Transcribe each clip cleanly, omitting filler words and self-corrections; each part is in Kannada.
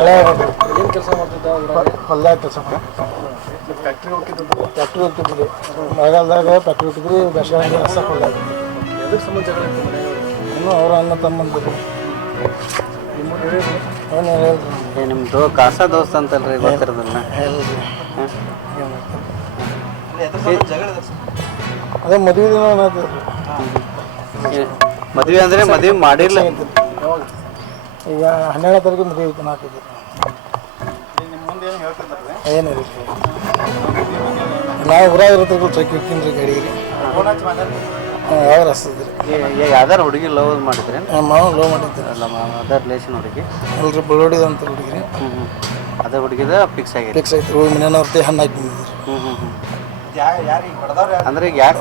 ಹಳೆ ಏನು ಕೆಲಸ ಮಾಡ್ತಿದ್ದ ಹೊಲ್ದಾಗ ಕೆಲಸ ಫ್ಯಾಕ್ಟ್ರಿ ಹೋಗ್ತಿದ್ದ ಫ್ಯಾಕ್ಟ್ರಿ ಹೋಗ್ತಿದ್ರಿ ಮಳೆಗಾಲದಾಗ ಫ್ಯಾಕ್ಟ್ರಿ ಹೋಗ್ತಿದ್ರಿ ಬೇಸಿಗೆ ರಸ್ತೆ ಹೊಲ್ದಾಗ ಎದಕ್ಕೆ ಸಂಬಂಧ ಜಗಳ ಇತ್ತು ಮನೆಯವರು ಇನ್ನೂ ಅವ್ರ ಅಣ್ಣ ತಮ್ಮಂದಿರು ನಿಮ್ಮ ಹೇಳಿದ್ರು ಏನು ಹೇಳಿದ್ರು ನಿಮ್ಮದು ಕಾಸಾ ದೋಸ್ತ ಅಂತಲ್ರಿ ಗೊತ್ತಿರೋದಿಲ್ಲ ಹೇಳಿದ್ರಿ ಅದೇ ಮದುವೆ ದಿನ ಅನ್ನೋದು ಮದುವೆ ಅಂದರೆ ಮದುವೆ ಮಾಡಿಲ್ಲ ಯಾವಾಗ ಈಗ 12ನೇ ತಾರೀಕು ಮದುವೆ ಐತೆ ಹಾಕಿದ್ರಿ ಏನಿಲ್ಲ ನಾವು ಊರಾಗ ಇರತ್ತೀವಿ ಟ್ರಕ್ ಇಕ್ಕಿನ್ರಿ ಗಾಡಿಗೆ ಯಾವ ರಸ್ತಿದ್ರಿ ಯಾವ್ದಾರು ಹುಡುಗಿ ಲವ್ ಮಾಡಿದ್ರಿ ಮಾವು ಲೋ ಮಾಡಿದ್ರಿ ಅಲ್ಲ ಅದರ್ ರಿಲೇಷನ್ ಹುಡುಗಿ ಅಲ್ರಿ ಬಳ್ಳೋಡಿದ ಅಂತ ಹುಡುಗಿರಿ ಅದೇ ಹುಡುಗಿದ ಫಿಕ್ಸ್ ಆಗಿದೆ ಫಿಕ್ಸ್ ಐತ್ರಿ ಹೋಗಿ ಮನೆಯವ್ರತೆ ಹಣ್ಣು ಹಾಕಿ ಬಂದಿದ್ರಿ ಅಂದ್ರೆ ಈಗ ಯಾಕೆ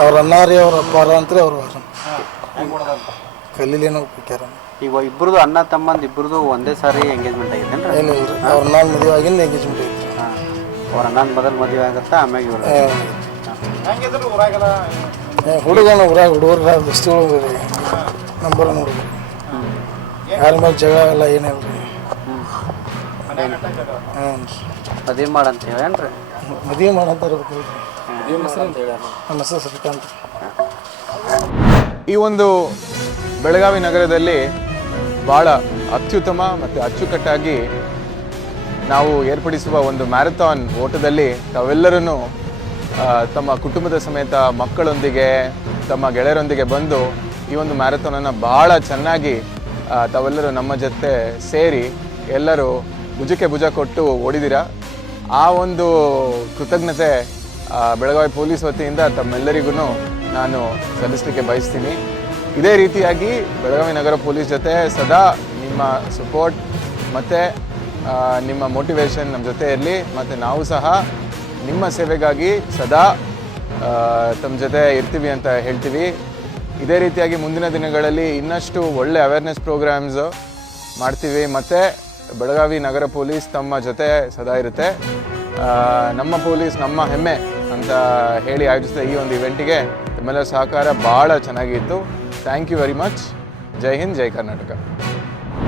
ಅವ್ರ ಅನ್ನಾರಿ ಅವ್ರ ಅಪ್ಪಾರ ಅಂತ್ರಿ ಅವ್ರು ಕಲ್ಲಿಲೇನೋ ಕಿಕ್ಕ್ಯಾರ ಈಗ ಇಬ್ಬರದು ಅಣ್ಣ ತಮ್ಮಂದು ಇಬ್ಬರದು ಒಂದೇ ಸಾರಿ ಎಂಗೇಜ್ಮೆಂಟ್ ಆಗಿತ್ತೇನ್ರಿ ಏನಿಲ್ರಿ ಅವ್ರ ನಾನು ಮದುವೆ ಆಗಿಂದ ಎಂಗೇಜ್ಮೆಂಟ್ ಐತ್ರಿ ಅವ್ರ ಅಣ್ಣನ ಮೊದಲು ಮದುವೆ ಆಗುತ್ತಾ ಆಮ್ಯಾಗ ಇವರು ಹುಡುಗನ ಊರಾಗ ಹುಡುಗರ ದೋಸ್ತಿಗಳು ನಂಬರ್ ಹುಡುಗರು ಯಾರ ಮೇಲೆ ಜಗಳ ಎಲ್ಲ ಏನಿಲ್ಲ ರೀ ಹ್ಞೂ ಮದುವೆ ಮಾಡಂತ ಹೇಳೇನ್ರಿ ಮದುವೆ ಮಾಡಂತ ಇರ್ಬೇಕು ನಮ್ಮ ಹೆಸರು ಶ್ರೀಕಾಂತ್. ಈ ಒಂದು ಬೆಳಗಾವಿ ನಗರದಲ್ಲಿ ಭಾಳ ಅತ್ಯುತ್ತಮ ಮತ್ತು ಅಚ್ಚುಕಟ್ಟಾಗಿ ನಾವು ಏರ್ಪಡಿಸುವ ಒಂದು ಮ್ಯಾರಥಾನ್ ಓಟದಲ್ಲಿ ತಾವೆಲ್ಲರೂ ತಮ್ಮ ಕುಟುಂಬದ ಸಮೇತ ಮಕ್ಕಳೊಂದಿಗೆ ತಮ್ಮ ಗೆಳೆಯರೊಂದಿಗೆ ಬಂದು ಈ ಒಂದು ಮ್ಯಾರಥಾನನ್ನು ಭಾಳ ಚೆನ್ನಾಗಿ ತಾವೆಲ್ಲರೂ ನಮ್ಮ ಜೊತೆ ಸೇರಿ ಎಲ್ಲರೂ ಭುಜಕ್ಕೆ ಭುಜ ಕೊಟ್ಟು ಓಡಿದ್ದೀರಾ. ಆ ಒಂದು ಕೃತಜ್ಞತೆ ಬೆಳಗಾವಿ ಪೊಲೀಸ್ ವತಿಯಿಂದ ತಮ್ಮೆಲ್ಲರಿಗೂ ನಾನು ಸಲ್ಲಿಸಲಿಕ್ಕೆ ಬಯಸ್ತೀನಿ. ಇದೇ ರೀತಿಯಾಗಿ ಬೆಳಗಾವಿ ನಗರ ಪೊಲೀಸ್ ಜೊತೆ ಸದಾ ನಿಮ್ಮ ಸಪೋರ್ಟ್ ಮತ್ತು ನಿಮ್ಮ ಮೋಟಿವೇಶನ್ ನಮ್ಮ ಜೊತೆ ಇರಲಿ. ಮತ್ತು ನಾವು ಸಹ ನಿಮ್ಮ ಸೇವೆಗಾಗಿ ಸದಾ ತಮ್ಮ ಜೊತೆ ಇರ್ತೀವಿ ಅಂತ ಹೇಳ್ತೀವಿ. ಇದೇ ರೀತಿಯಾಗಿ ಮುಂದಿನ ದಿನಗಳಲ್ಲಿ ಇನ್ನಷ್ಟು ಒಳ್ಳೆ ಅವೇರ್ನೆಸ್ ಪ್ರೋಗ್ರಾಮ್ಸ್ ಮಾಡ್ತೀವಿ ಮತ್ತು ಬೆಳಗಾವಿ ನಗರ ಪೊಲೀಸ್ ತಮ್ಮ ಜೊತೆ ಸದಾ ಇರುತ್ತೆ. ನಮ್ಮ ಪೊಲೀಸ್ ನಮ್ಮ ಹೆಮ್ಮೆ ಅಂತ ಹೇಳಿ ಆಯೋಜಿಸಿದ ಈ ಒಂದು ಇವೆಂಟಿಗೆ ತಮ್ಮೆಲ್ಲರ ಸಹಕಾರ ಭಾಳ ಚೆನ್ನಾಗಿತ್ತು. Thank you very much. ಜೈ ಹಿಂದ್, ಜೈ ಕರ್ನಾಟಕ.